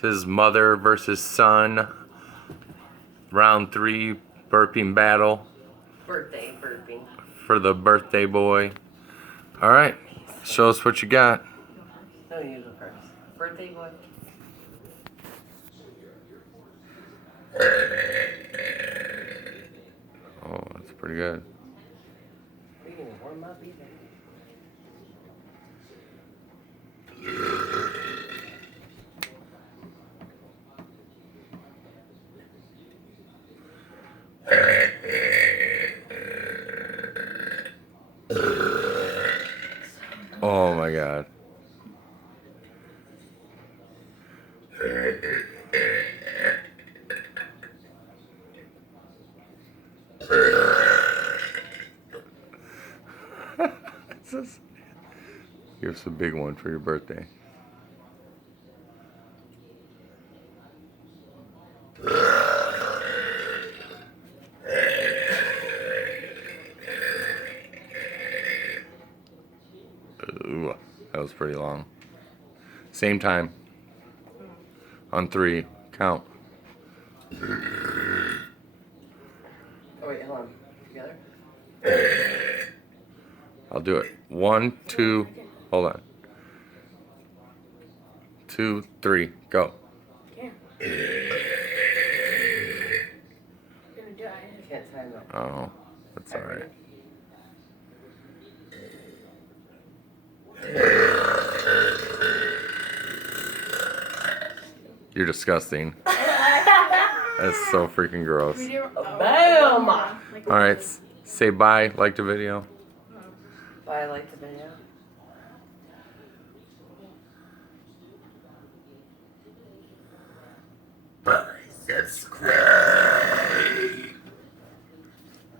This is mother versus son. Round 3 burping battle. Birthday burping. For the birthday boy. Alright, show us what you got. No, you go first. Birthday boy. Oh, that's pretty good. We can warm up even. Oh my god. Here's a big one for your birthday. Ooh, that was pretty long. Same time. On 3. Count. Oh wait, hold on. Together? I'll do it. 1, 2, hold on. 2, 3, go. Can't. Gonna die. Can't time that. Oh, that's alright. You're disgusting. That's so freaking gross. Bam! Alright, say bye, like the video. Bye, I like the video. Bye, subscribe.